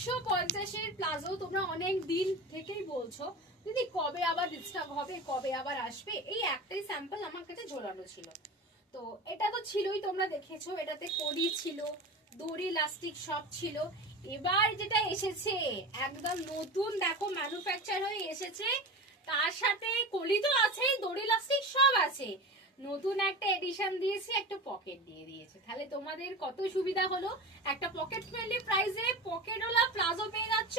150-এর palazzo তোমরা অনেক দিন থেকেই বলছো দিদি কবে আবার রিস্টক হবে, কবে আবার আসবে। এই একটাই স্যাম্পল আমার কাছে ঝোলানো ছিল, তো এটা তো ছিলই, তোমরা দেখেছো। এটাতে কড়ি ছিল, দড়ি ইলাস্টিক সব ছিল। এবার যেটা এসেছে একদম নতুন, দেখো ম্যানুফ্যাকচার হয়ে এসেছে, তার সাথে কলি তো আছেই, দড়ি ইলাস্টিক সব আছে। নতুন একটা এডিশন দিয়েছে, একটা পকেট দিয়ে দিয়েছে। তাহলে তোমাদের কত সুবিধা হলো, একটা পকেট ফ্রেন্ডলি প্রাইসে পকেটওয়ালা প্লাজো পেয়ে যাচ্ছ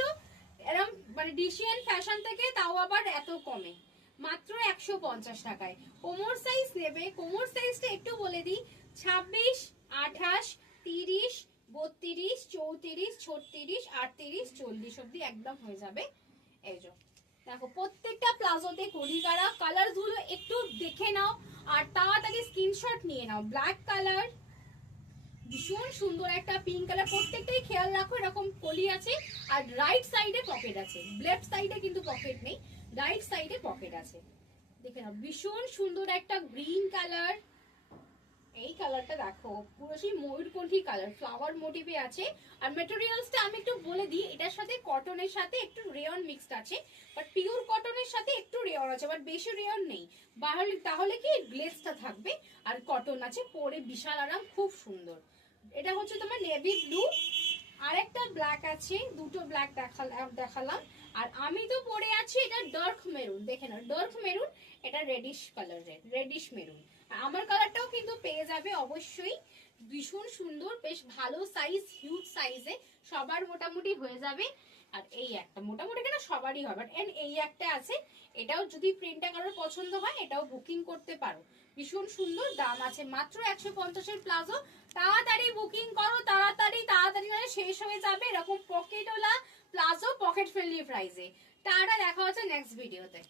এরকম, মানে ডিসিএন ফ্যাশন থেকে, তাও আবার এত কমে, মাত্র 150 টাকায়। কোমর সাইজ নেবে, কোমর সাইজটা একটু বলে দিই, 26, 28, 30, 32, 34, 36, 38, 40 অব্দি একদম হয়ে যাবে। এই যে দেখো প্রত্যেকটা প্লাজোতে কলি করা। কালার গুলো একটু দেখে নাও আর তাড়াতাড়ি স্ক্রিনশট নিয়ে নাও। ব্ল্যাক কালার, ভীষণ সুন্দর একটা পিঙ্ক কালার, প্রত্যেকটাই খেয়াল রাখো এরকম কলি আছে। আর রাইট সাইডে পকেট আছে, লেফট সাইডে কিন্তু পকেট নেই, রাইট সাইডে পকেট আছে। দেখে নাও ভীষণ সুন্দর একটা গ্রিন কালার। এই কালারটা দেখো পুরো সেই ময়ূরকণ্ঠী কালার, ফ্লাওয়ার মোটিভে আছে। আর মেটেরিয়ালসটা আমি একটু বলে দিই, এটার সাথে কটনের সাথে একটু রেয়ন মিক্সড আছে, বাট পিওর কটনের সাথে একটু রেয়ন আছে, বাট বেশি রেয়ন নেই। তাহলে কি গ্লেজটা থাকবে। আর কটন আছে, পরে বিশাল আরাম, খুব সুন্দর। এটা হচ্ছে তোমার নেভি ব্লু, আরেকটা ব্ল্যাক আছে, দুটো ব্ল্যাক দেখালাম। আর আমি তো পরে আছি এটা ডার্ক মেরুন, দেখে নাও ডার্ক মেরুন, এটা রেডিশ কালারের, রেডিশ মেরুন। আমার কালারটাও কিন্তু পেয়ে যাবে অবশ্যই, ভীষণ সুন্দর, বেশ ভালো সাইজ, হিউজ সাইজে সবার মোটামুটি হয়ে যাবে। আর এই একটা মোটামুটি কেন সবারই হবে, এই একটা আছে, এটাও যদি প্রিন্টটা কারোর পছন্দ হয় এটাও বুকিং করতে পারো। ভীষণ সুন্দর, দাম আছে মাত্র 150-এর প্লাজো। তাড়াতাড়ি বুকিং করো, তাড়াতাড়ি তাড়াতাড়ি, মানে শেষ হয়ে যাবে এরকম পকেটওয়ালা প্লাজো, পকেট ফ্রেন্ডলি প্রাইসে। টাটা, দেখা হচ্ছে নেক্সট ভিডিওতে।